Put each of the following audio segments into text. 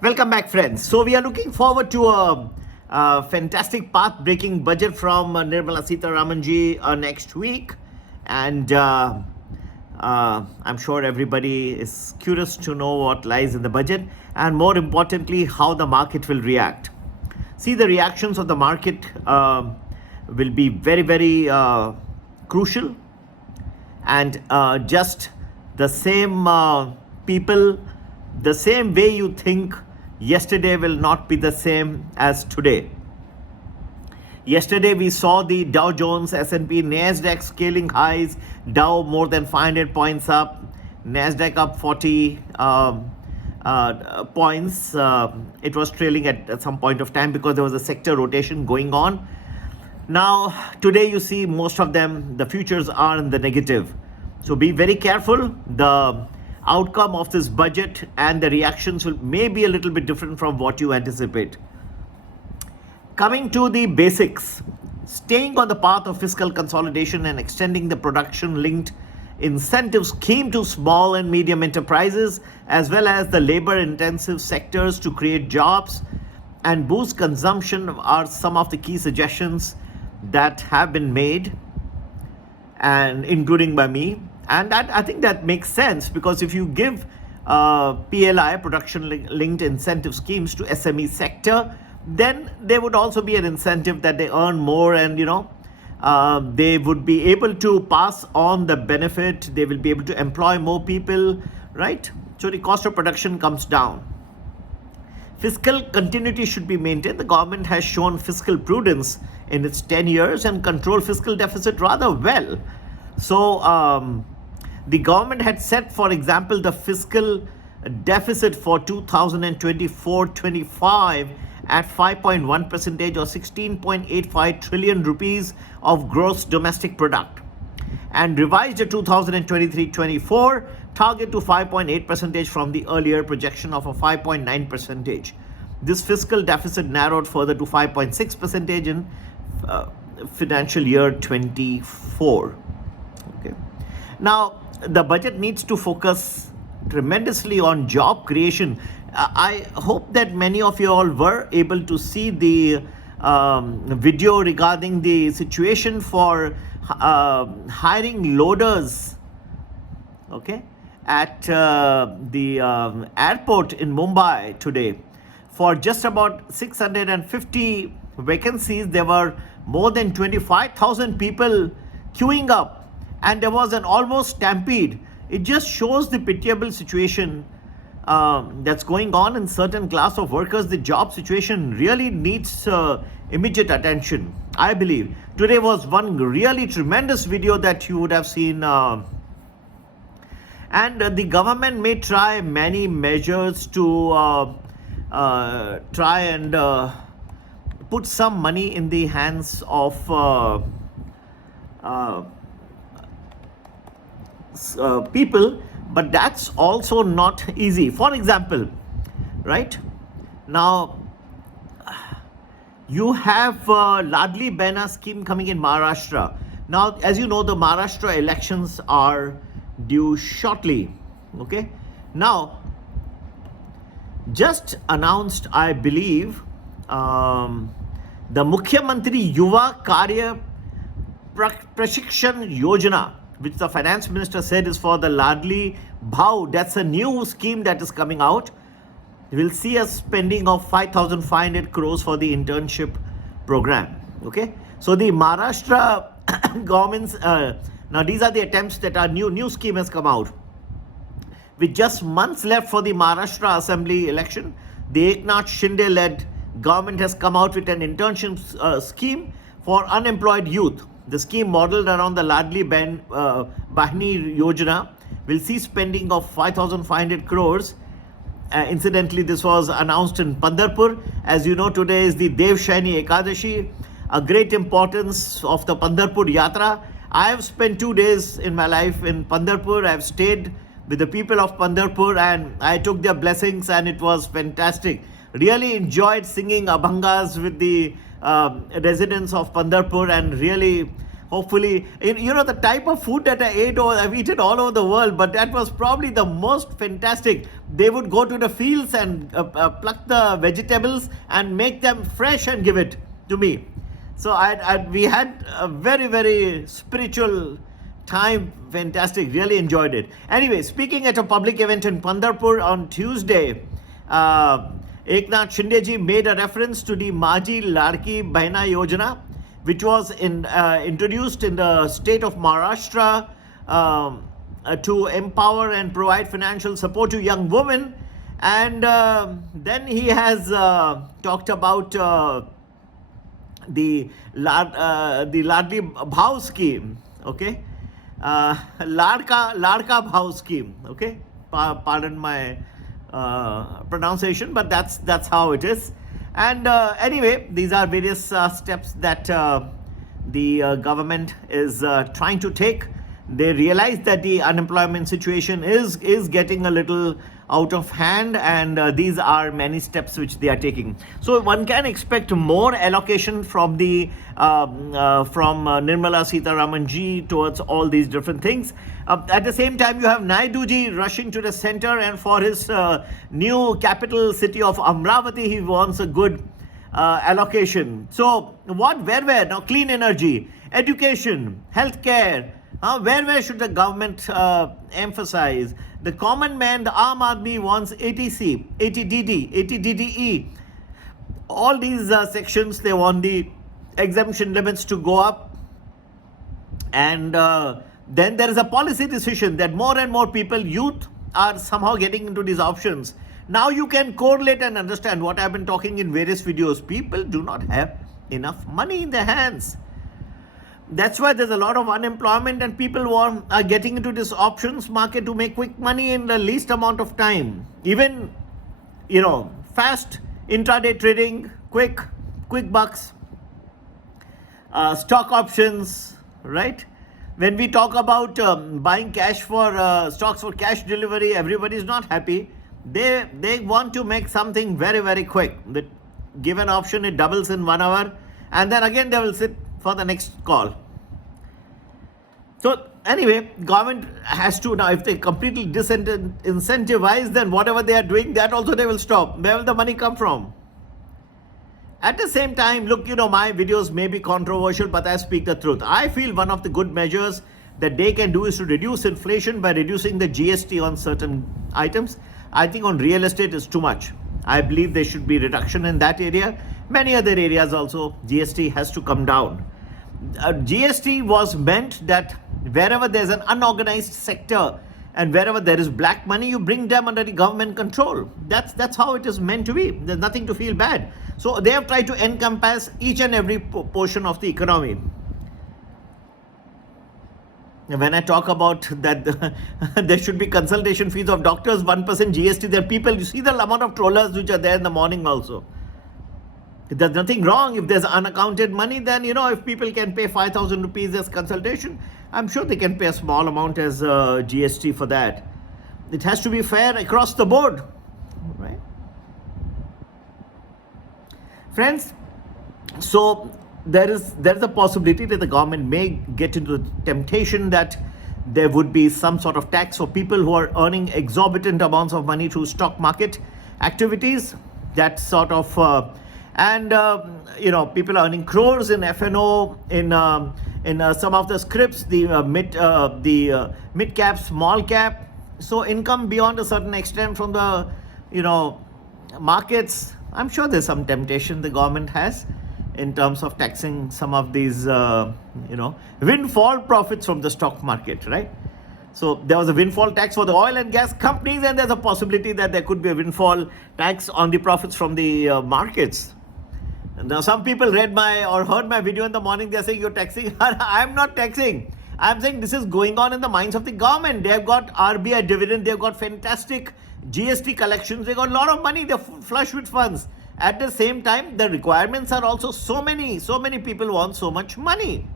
Welcome back, friends. So we are looking forward to a fantastic path-breaking budget from Nirmala Sitharaman ji next week, and I'm sure everybody is curious to know what lies in the budget, and more importantly, how the market will react. See, the reactions of the market will be very, very crucial, and just the same people, the same way you think yesterday will not be the same as today. Yesterday we saw the Dow Jones, S&P, Nasdaq scaling highs. Dow more than 500 points up, Nasdaq up 40 points. It was trailing at some point of time because there was a sector rotation going on. Now today you see most of them, the futures are in the negative. So be very careful. The outcome of this budget and the reactions may be a little bit different from what you anticipate. Coming to the basics, staying on the path of fiscal consolidation and extending the production-linked incentive scheme to small and medium enterprises as well as the labor-intensive sectors to create jobs and boost consumption are some of the key suggestions that have been made, and including by me. And that, I think that makes sense, because if you give PLI, production linked incentive schemes, to SME sector, then there would also be an incentive that they earn more, and they would be able to pass on the benefit. They will be able to employ more people, right? So the cost of production comes down. Fiscal continuity should be maintained. The government has shown fiscal prudence in its 10 years and controlled fiscal deficit rather well. So the government had set, for example, the fiscal deficit for 2024-25 at 5.1% or 16.85 trillion rupees of gross domestic product, and revised the 2023-24 target to 5.8% from the earlier projection of a 5.9%. This fiscal deficit narrowed further to 5.6% in financial year 24. Okay. Now, the budget needs to focus tremendously on job creation. I hope that many of you all were able to see the video regarding the situation for hiring loaders, okay, at the airport in Mumbai today. For just about 650 vacancies, there were more than 25,000 people queuing up, and there was an almost stampede. It just shows the pitiable situation that's going on in certain class of workers. The job situation really needs immediate attention, I believe. Today was one really tremendous video that you would have seen. And the government may try many measures to try and put some money in the hands of people, but that's also not easy. For example, right now you have Ladli Behna scheme coming in Maharashtra. Now, as you know, the Maharashtra elections are due shortly. Okay, now just announced, I believe, the Mukhyamantri Yuva Karya Prashikshan Yojana, which the finance minister said is for the Ladli Bhau. That's a new scheme that is coming out. We'll see a spending of 5,500 crores for the internship program. Okay, so the Maharashtra government's now these are the attempts that our new scheme has come out. With just months left for the Maharashtra Assembly election, the Eknath Shinde led government has come out with an internship scheme for unemployed youth. The scheme, modeled around the Ladli Behna Yojana, will see spending of 5,500 crores. Incidentally, this was announced in Pandharpur. As you know, today is the Devshayni Ekadashi, a great importance of the Pandharpur Yatra. I have spent 2 days in my life in Pandharpur. I have stayed with the people of Pandharpur and I took their blessings, and it was fantastic. Really enjoyed singing abhangas with the residents of Pandharpur, and really Hopefully, the type of food that I ate, or I've eaten all over the world, but that was probably the most fantastic. They would go to the fields and pluck the vegetables and make them fresh and give it to me. So we had a very, very spiritual time. Fantastic. Really enjoyed it. Anyway, speaking at a public event in Pandharpur on Tuesday, Eknath Shindeji made a reference to the Maji Ladki Bahna Yojana, which was introduced in the state of Maharashtra to empower and provide financial support to young women. And then he has talked about the Ladli Bhav scheme, okay? Ladka Bhav scheme, okay? Pardon my pronunciation, but that's how it is. And anyway, these are various steps that the government is trying to take. They realize that the unemployment situation is getting a little out of hand, and these are many steps which they are taking. So one can expect more allocation from the Nirmala Sitharaman ji towards all these different things. At the same time, you have Naidu ji rushing to the center, and for his new capital city of Amravati, he wants a good allocation. So where now? Clean energy, education, healthcare. Where should the government emphasize? The common man, the Aam Aadmi, wants ATC, ATDD, ATDDE. All these sections, they want the exemption limits to go up. And then there is a policy decision that more and more people, youth, are somehow getting into these options. Now you can correlate and understand what I've been talking in various videos. People do not have enough money in their hands. That's why there's a lot of unemployment, and people are getting into this options market to make quick money in the least amount of time. Even, fast intraday trading, quick bucks, stock options, right? When we talk about buying cash for stocks for cash delivery, everybody is not happy. They want to make something very, very quick. The given option, it doubles in 1 hour, and then again they will sit for the next call. So anyway, government has to now, if they completely disincentivize, then whatever they are doing, that also they will stop. Where will the money come from? At the same time, look, my videos may be controversial, but I speak the truth. I feel one of the good measures that they can do is to reduce inflation by reducing the GST on certain items. I think on real estate is too much. I believe there should be reduction in that area. Many other areas also, GST has to come down. GST was meant that wherever there's an unorganized sector and wherever there is black money, you bring them under the government control. That's how it is meant to be. There's nothing to feel bad. So they have tried to encompass each and every portion of the economy. When I talk about that there should be consultation fees of doctors, 1% GST, there are people, you see the amount of trollers which are there in the morning also. There's nothing wrong if there's unaccounted money. Then, if people can pay 5,000 rupees as consultation, I'm sure they can pay a small amount as GST for that. It has to be fair across the board, right? Friends, so there is a possibility that the government may get into the temptation that there would be some sort of tax for people who are earning exorbitant amounts of money through stock market activities. That sort of people are earning crores in FNO, in some of the scripts, the mid cap, small cap. So income beyond a certain extent from the markets. I'm sure there's some temptation the government has in terms of taxing some of these windfall profits from the stock market, right? So there was a windfall tax for the oil and gas companies, and there's a possibility that there could be a windfall tax on the profits from the markets. Now, some people heard my video in the morning. They're saying you're taxing. I'm not taxing. I'm saying this is going on in the minds of the government. They've got RBI dividend. They've got fantastic GST collections. They got a lot of money. They're flush with funds. At the same time, the requirements are also so many. So many people want so much money.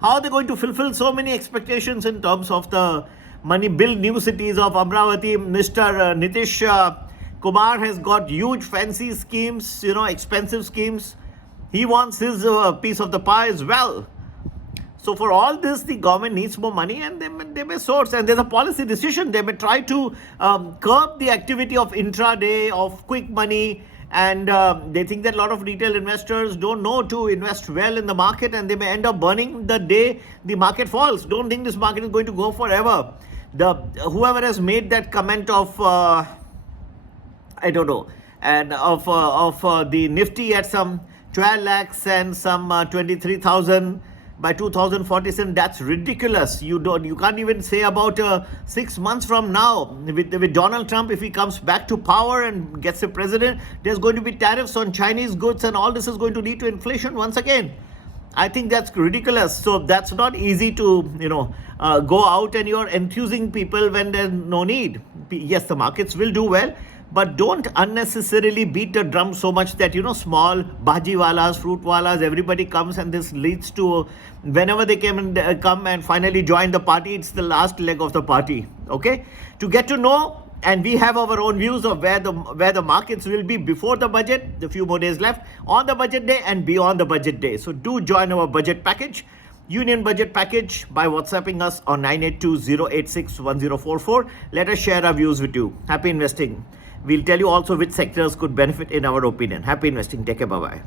How are they going to fulfill so many expectations in terms of the money? Build new cities of Amravati. Mr. Nitish Kumar has got huge fancy schemes, expensive schemes. He wants his piece of the pie as well. So for all this, the government needs more money, and they may source, and there's a policy decision. They may try to curb the activity of intraday, of quick money, and they think that a lot of retail investors don't know to invest well in the market, and they may end up burning the day the market falls. Don't think this market is going to go forever. Whoever has made that comment of I don't know, and of the Nifty at some 12 lakhs and some 23,000 by 2047, that's ridiculous. You can't even say about 6 months from now with Donald Trump, if he comes back to power and gets a president, there's going to be tariffs on Chinese goods, and all this is going to lead to inflation once again. I think that's ridiculous. So that's not easy to go out and you're enthusing people when there's no need. Yes, the markets will do well, but don't unnecessarily beat the drum so much that small bhajiwalas, fruitwalas, everybody comes, and this leads to whenever they come and finally join the party, it's the last leg of the party. Okay, to get to know, and we have our own views of where the markets will be before the budget, a few more days left, on the budget day and beyond the budget day. So do join our budget package, Union Budget Package, by WhatsApping us on 982-086-1044. Let us share our views with you. Happy investing. We'll tell you also which sectors could benefit in our opinion. Happy investing. Take care. Bye-bye.